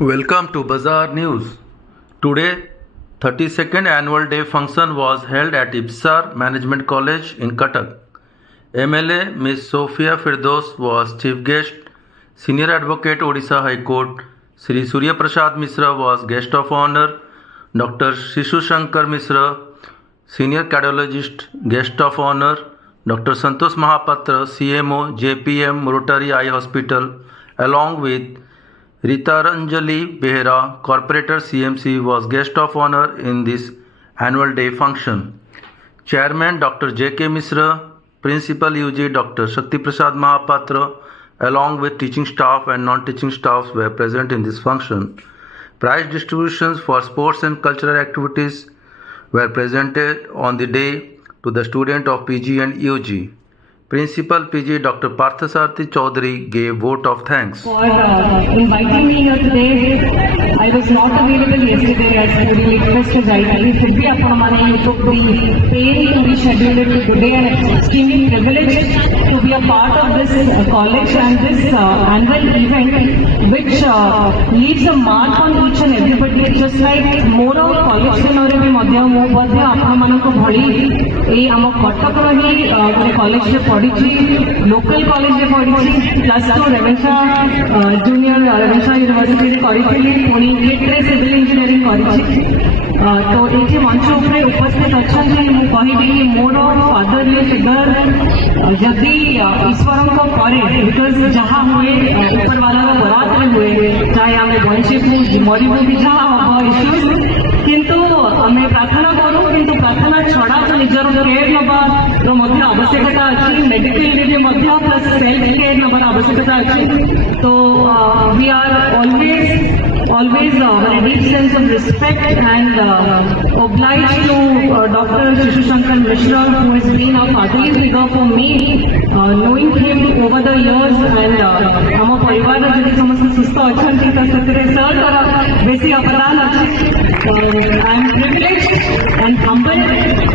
Welcome to Bazaar News. Today, 32nd Annual Day function was held at Ibsar Management College in Cuttack. MLA Ms. Sophia Firdaus was chief guest. Senior Advocate Odisha High Court Sri Surya Prasad Misra was guest of honor. Dr. Shishu Shankar Misra, Senior Cardiologist, guest of honor. Dr. Santosh Mahapatra, CMO, JPM Rotary Eye Hospital, along with Ritaranjali Behera, Corporator CMC, was guest of honor in this annual day function. Chairman Dr. J.K. Misra, Principal UG Dr. Shakti Prasad Mahapatra, along with teaching staff and non-teaching staffs were present in this function. Prize distributions for sports and cultural activities were presented on the day to the student of PG and UG. Principal PG Dr. Parthasarthi Chaudhary gave vote of thanks. For inviting me here today. I was not available yesterday as the request was I फिर भी आप हमारे took the pain to reschedule it to today, and it's extremely privileged to be a part of this college and this annual event which leaves a mark on each and everybody. Just like ମୋର college ସମୟରେ ବି ମଧ୍ୟ ମୁଁ ମଧ୍ୟ ଆପଣମାନଙ୍କ ଭଳି ଏଇ ଆମ କଟକର ହିଁ ଗୋଟେ କଲେଜରେ ପଢିଛି, ଲୋକାଲ କଲେଜରେ ପଢିଛି, +2 ରେଭେନ୍ସା ଜୁନିୟର ରେଭେନ୍ସା ୟୁନିଭର୍ସିଟିରେ କରିଥିଲି, ପୁଣି ଗେଟ୍ରେ ସିଭିଲ ଇଞ୍ଜିନିୟରିଂ କରିଛି। ତ ଏଠି ମଞ୍ଚ ଉପରେ ଉପସ୍ଥିତ ଅଛନ୍ତି, ମୁଁ କହିବି କି ମୋର ଫାଦରଲି ଫିଗର ଯଦି ଈଶ୍ୱରଙ୍କ ପରେ, ବିକଜ ଯାହା ହୁଏ ଉପରବାଲାର ବରାତରେ ହୁଏ, ଚାहे ଆମେ ବଞ୍ଚିବୁ ମରିବୁ ବି ଯାହା ହବ ଇସ୍ୟୁ, କିନ୍ତୁ ଆମେ ପ୍ରାର୍ଥନା କରୁ, କିନ୍ତୁ ପ୍ରାର୍ଥନା ଛଡ଼ା ତ ନିଜର କେୟାର ନେବାର ମଧ୍ୟ ଆବଶ୍ୟକତା ଅଛି, ମେଡିକାଲରେ ବି ମଧ୍ୟ ପ୍ଲସ୍ ସେଲ୍ଫ କେୟାର ନେବାର ଆବଶ୍ୟକତା ଅଛି। ତ we are always a deep sense of respect and obliged to Dr. Shishu Shankar Mishra, who has been a fatherly figure for me, knowing him over the years, and ଆମ ପରିବାରର ଯଦି ସମସ୍ତେ ସୁସ୍ଥ ଅଛନ୍ତି ତ ସେଥିରେ ସର୍ଙ୍କର ବେଶୀ ଅବଦାନ ଅଛି। I am privileged and humbled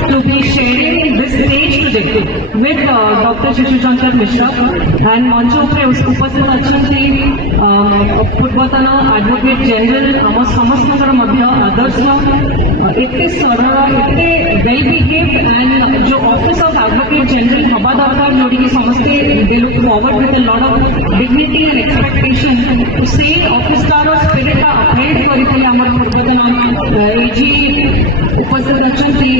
to be sharing this stage today with Dr. Shishu Shankar Mishra, and ମଞ୍ଚ ଉପରେ ଉପସ୍ଥିତ ଅଛନ୍ତି ପୂର୍ବତନ ଆଡଭୋକେଟ୍ ଜେନେରାଲ, ଆମ ସମସ୍ତଙ୍କର ମଧ୍ୟ ଆଦର୍ଶ, ଏତେ ସରଳ, ଏତେ ୱେଲ୍ ବିହେଭ୍, ଆଣ୍ଡ ଯୋଉ ଅଫିସ୍ ଅଫ୍ ଆଡଭୋକେଟ୍ ଜେନେରାଲ ହେବା ଦରକାର, ଯୋଉଠିକି ସମସ୍ତେ they look forward with a lot of dignity and expectation, ସେ ଅଫିସଟାର ସ୍ପିରିଟଟା ଅପଗ୍ରେଡ୍ କରିଥିଲେ ଆମର ପୂର୍ବତନ ଏଜି ଉପସ୍ଥିତ ଅଛନ୍ତି,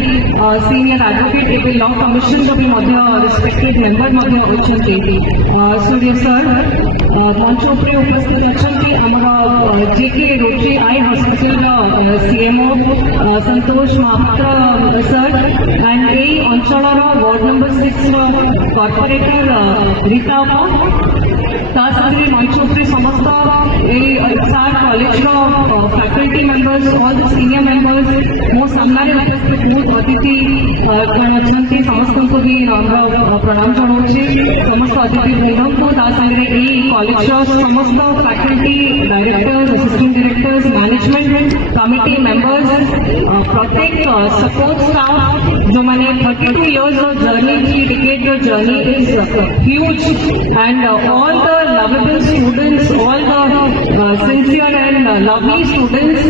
ସିନିୟର ଆଡଭୋକେଟ୍, ଏବେ ଲ କମିଶନର ବି ମଧ୍ୟ ରେସ୍ପେକ୍ଟେଡ୍ ମେମ୍ବର ମଧ୍ୟ ଅଛନ୍ତି, ସୂର୍ଯ୍ୟ ସାର୍ ମଞ୍ଚ ଉପରେ ଉପସ୍ଥିତ ଅଛନ୍ତି, ଆମର JK ରୋଟରୀ ଆଇ ହସ୍ପିଟାଲର CMO Santosh Mohapatra sir, and ଏଇ ଅଞ୍ଚଳର ୱାର୍ଡ ନମ୍ବର 6ର କର୍ପୋରେଟର ରୀତା ଅପା, ତା ସାଙ୍ଗରେ ମଞ୍ଚ ଉପରେ ସମସ୍ତ ଏଇ ସାର୍ କଲେଜର faculty members, all the senior members, ମୋ ସାମ୍ନାରେ ଉପସ୍ଥିତ ବହୁତ ଅତିଥି ଜଣ ଅଛନ୍ତି, ସମସ୍ତଙ୍କୁ ବି ନମ୍ର ପ୍ରଣାମ ଜଣାଉଛି, ସମସ୍ତ ଅତିଥି ବୃନ୍ଦଙ୍କୁ, ତା ସାଙ୍ଗରେ ଏଇ କଲେଜର ସମସ୍ତ faculty, directors, assistant directors, management committee members, ପ୍ରତ୍ୟେକ ସପୋର୍ଟ ଷ୍ଟାଫ୍, ଯୋଉମାନେ 32 yearsର ଜର୍ଣ୍ଣି, 3 decadର journey is huge, and all the lovable students, all the sincere and lovely students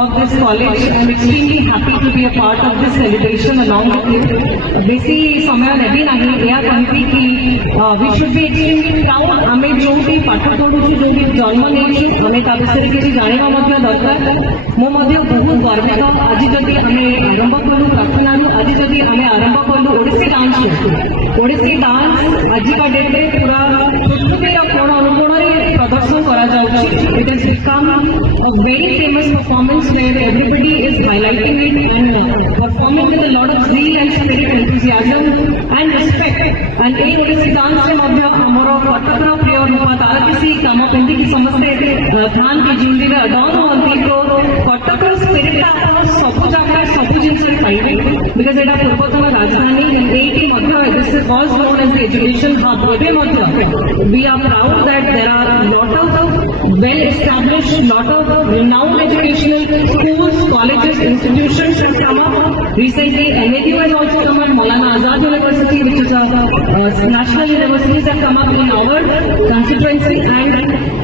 of this college. I am extremely happy to be a part of this celebration along with you. ବେଶୀ ସମୟ ନେବି ନାହିଁ, ଏହା କହିବି କି we should be extremely proud. ଆମେ ଯୋଉଠି ପାଠ ପଢୁଛୁ, ଯୋଉଠି ଜନ୍ମ ନେଇଛୁ, ଆମେ ତା ବିଷୟରେ କିଛି ଜାଣିବା ମଧ୍ୟ ଦରକାର। ମୁଁ ମଧ୍ୟ ବହୁତ ଗର୍ବିତ, ଆଜି ଯଦି ଆମେ ଆରମ୍ଭ କଲୁ ପ୍ରାର୍ଥନାରୁ, ଆଜି ଯଦି ଆମେ ଆରମ୍ଭ କଲୁ ଓଡ଼ିଶୀ ଡାନ୍ସରୁ, ଓଡ଼ିଶୀ ଡାନ୍ସ ଆଜିକା ଡେଟ୍ରେ ପୁରା ପୃଥିବୀର କୋଣ ଅନୁକୋଣରେ ପ୍ରଦର୍ଶନ କରାଯାଉଛି। It has become a very famous performance where everybody is highlighting it and performing with a lot of zeal and spirit, enthusiasm and respect. And ଏଇ ଓଡ଼ିଶୀ ଡାନ୍ସରେ ମଧ୍ୟ ଆମର କଟକର ପ୍ରିୟ ରୂପ ତାରକସି କାମ ପିନ୍ଧିକି ସମସ୍ତେ ଥାଆନ୍ତି, ଝୁଣ୍ଡିରେ ଡନ୍ ହୁଅନ୍ତି, ତ କଟକର ସ୍ପିରିଟଟା ଆପଣ ସବୁ ଜାଗାରେ ସବୁ ଜିନିଷରେ ପାଇବେ, ବିକଜ ଏଇଟା ପୂର୍ବତନ ରାଜଧାନୀ, ଏଇଠି ମଧ୍ୟ this is also known as the education hub. ଏବେ ମଧ୍ୟ we are proud that there are lot of well established, lot of renowned educational schools, colleges, institutions have come up. Recently NAU has also come up, Maulana Azad University, which national universities have come up in our constituency, and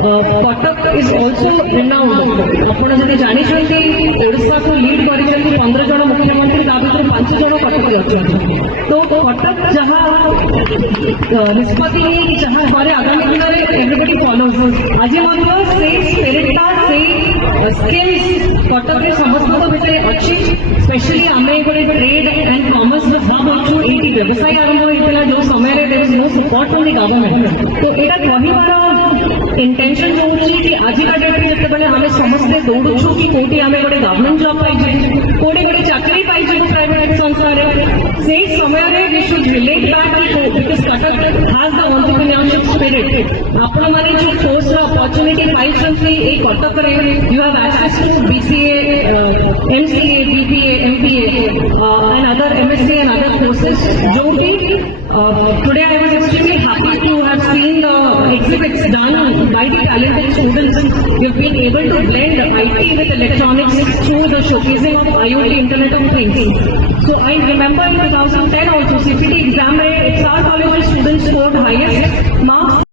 Kotak is also renowned. ଆପଣ ଯଦି ଜାଣିଛନ୍ତି ଓଡ଼ିଶାକୁ lead କରିଛନ୍ତି 15 ଜଣ ମୁଖ୍ୟମନ୍ତ୍ରୀ, ତା ଭିତରୁ 5 ଜଣ କଟକରେ ଅଛନ୍ତି। ତ କଟକ ଯାହା ନିଷ୍ପତ୍ତି ନେଇ ଯାହା ପରେ ଆଗାମୀ ଦିନରେ ଏଭରିବଡି ଫଲୋଜ, ଆଜି ମଧ୍ୟ ସେଇ ସ୍ପିରିଟଟା ସେଇ ସ୍କିଲ୍ସ କଟକରେ ସମସ୍ତଙ୍କ ଭିତରେ ଅଛି। ସ୍ପେଶାଲି ଆମେ ଗୋଟେ ଟ୍ରେଡ୍ ଆଣ୍ଡ କମର୍ସ ହବ୍ ଅଛୁ, ଏଇଠି ବ୍ୟବସାୟ ଆରମ୍ଭ ହେଇଥିଲା ଯୋଉ ସମୟରେ there is no support from the government. ତ ଏଇଟା କହିବାର इंटेंशन जो होची कि आजिका डेट में जेतेबेले हमें समस्ते दौड़ुछु कि कोठी हमें गोटे गवर्नमेंट जॉब पाइजे, कोठी गोटे चाकरी पाइजे प्राइवेट संस्था रे, सेही समय रे we should relate back because Cuttack has the entrepreneurship spirit. आपण माने जो कोर्स रा अपॉर्चुनिटी पाइछंती ए कटक रे, you have access to BCA, MCA, BBA, MBA and other MSC and other courses जो भी today I was extremely happy to have seen the exhibits done by the talented students. We've been able to blend IT with electronics through the showcasing of IoT, Internet of Things. So I remember in 2010 also CPT exam, XR College students scored highest marks.